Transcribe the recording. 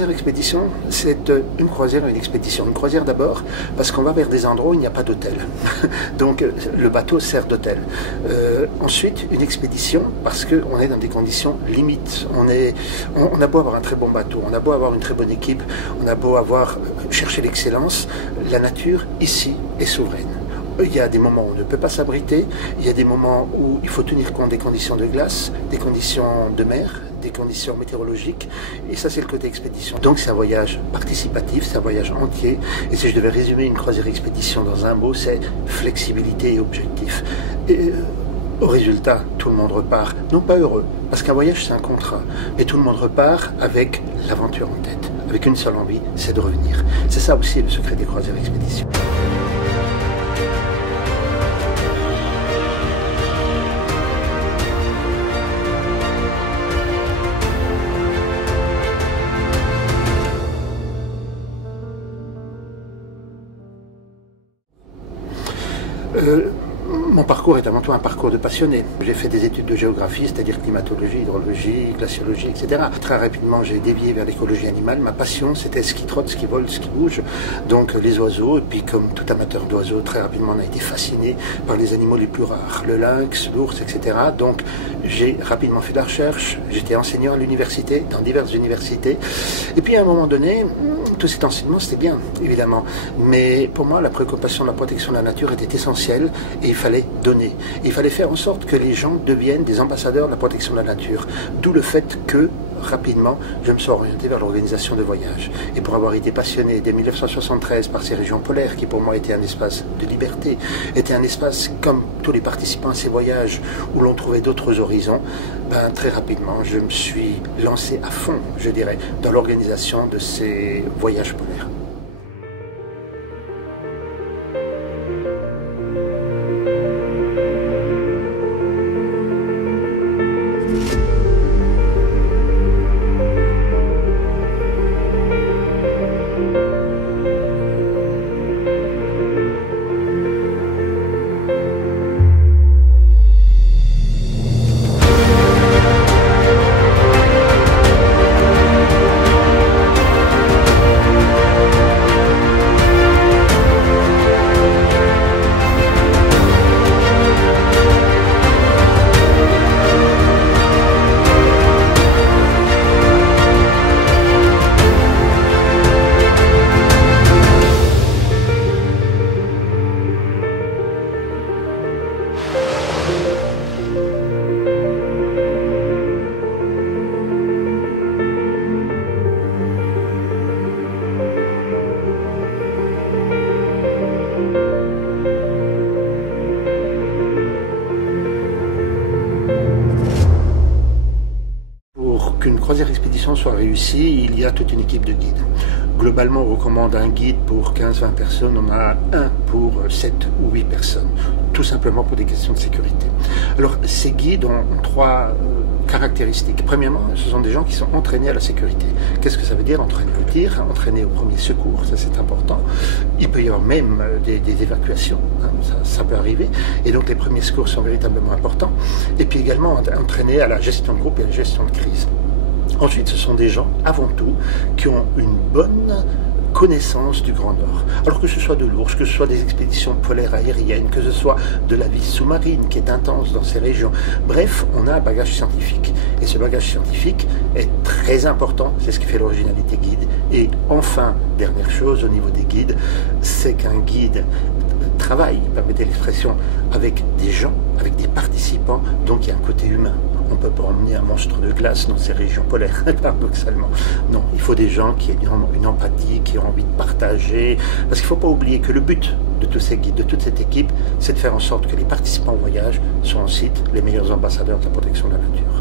croisière expédition, c'est une croisière et une expédition. Une croisière d'abord, parce qu'on va vers des endroits où il n'y a pas d'hôtel. Donc le bateau sert d'hôtel. Ensuite, une expédition, parce qu'on est dans des conditions limites. On a beau avoir un très bon bateau, on a beau avoir une très bonne équipe, on a beau chercher l'excellence, la nature, ici, est souveraine. Il y a des moments où on ne peut pas s'abriter, il y a des moments où il faut tenir compte des conditions de glace, des conditions de mer, des conditions météorologiques, et ça c'est le côté expédition. Donc c'est un voyage participatif, c'est un voyage entier, et si je devais résumer une croisière expédition dans un mot, c'est flexibilité et objectif. Et au résultat, tout le monde repart, non pas heureux, parce qu'un voyage c'est un contrat, mais tout le monde repart avec l'aventure en tête, avec une seule envie, c'est de revenir. C'est ça aussi le secret des croisières expéditions. Mon parcours est avant tout un parcours de passionné. J'ai fait des études de géographie, c'est-à-dire climatologie, hydrologie, glaciologie, etc. Très rapidement, j'ai dévié vers l'écologie animale. Ma passion, c'était ce qui trotte, ce qui vole, ce qui bouge. Donc les oiseaux, et puis comme tout amateur d'oiseaux, très rapidement, on a été fasciné par les animaux les plus rares, le lynx, l'ours, etc. Donc j'ai rapidement fait de la recherche. J'étais enseignant à l'université, dans diverses universités. Et puis à un moment donné, tout cet enseignement, c'était bien, évidemment. Mais pour moi, la préoccupation de la protection de la nature était essentielle et il fallait donner. Il fallait faire en sorte que les gens deviennent des ambassadeurs de la protection de la nature. D'où le fait que, rapidement, je me suis orienté vers l'organisation de voyages. Et pour avoir été passionné dès 1973 par ces régions polaires, qui pour moi étaient un espace de liberté, était un espace, comme tous les participants à ces voyages, où l'on trouvait d'autres horizons, très rapidement, je me suis lancé à fond, je dirais, dans l'organisation de ces voyages polaires. Qu'une croisière expédition soit réussie, il y a toute une équipe de guides. Globalement, on recommande un guide pour 15-20 personnes, on a un pour 7 ou 8 personnes, tout simplement pour des questions de sécurité. Alors, ces guides ont trois caractéristiques. Premièrement, ce sont des gens qui sont entraînés à la sécurité. Qu'est-ce que ça veut dire? Entraînés au tir, entraînés au premier secours, ça c'est important. Il peut y avoir même des évacuations, hein, ça peut arriver. Et donc les premiers secours sont véritablement importants. Et puis également entraînés à la gestion de groupe et à la gestion de crise. Ensuite, ce sont des gens, avant tout, qui ont une bonne connaissance du Grand Nord. Alors que ce soit de l'ours, que ce soit des expéditions polaires aériennes, que ce soit de la vie sous-marine qui est intense dans ces régions. Bref, on a un bagage scientifique. Et ce bagage scientifique est très important, c'est ce qui fait l'originalité guide. Et enfin, dernière chose au niveau des guides, c'est qu'un guide travaille, permettez l'expression, avec des gens, avec des participants, donc il y a un côté humain. On ne peut pas emmener un monstre de glace dans ces régions polaires, paradoxalement. Non, il faut des gens qui aient une empathie, qui ont envie de partager. Parce qu'il ne faut pas oublier que le but de tous ces guides, de toute cette équipe, c'est de faire en sorte que les participants au voyage soient ensuite les meilleurs ambassadeurs de la protection de la nature.